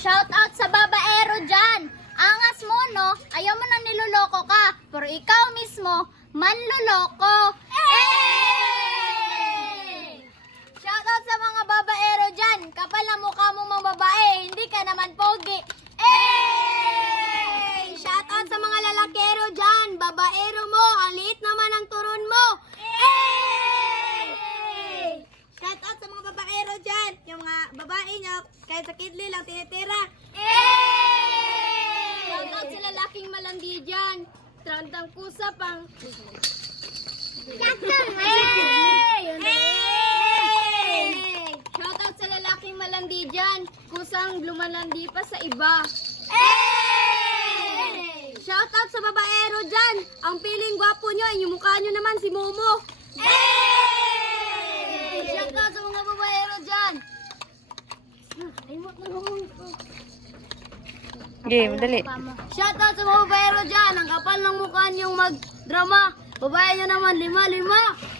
Shout out sa babaero dyan. Angas mo, no? Ayaw mo nang niloloko ka. Pero ikaw mismo, manloloko. Shout out sa mga babaero dyan. Kapal ang mukha mo mga babae, hindi ka naman pogi. Shout out sa mga lalakero dyan. Babaero mo, ang liit naman ang turon mo. Shout out sa mga babaero dyan. Yung mga babae nyo, kahit sa kidli lang tinitira. Shout out sa lalaking malandi dyan. Trantang kusa pang... Shout out sa lalaking malandi dyan. Kusang lumalandi pa sa iba. Shout out sa babaero dyan. Ang piling gwapo nyo, yung mukha nyo naman si Momo. Shout out sa mga babaero dyan. Game, dali. Shout out sa mga babaero dyan. Ang kapal ng mukha niyong mag-drama. Babae nyo naman, 5-5.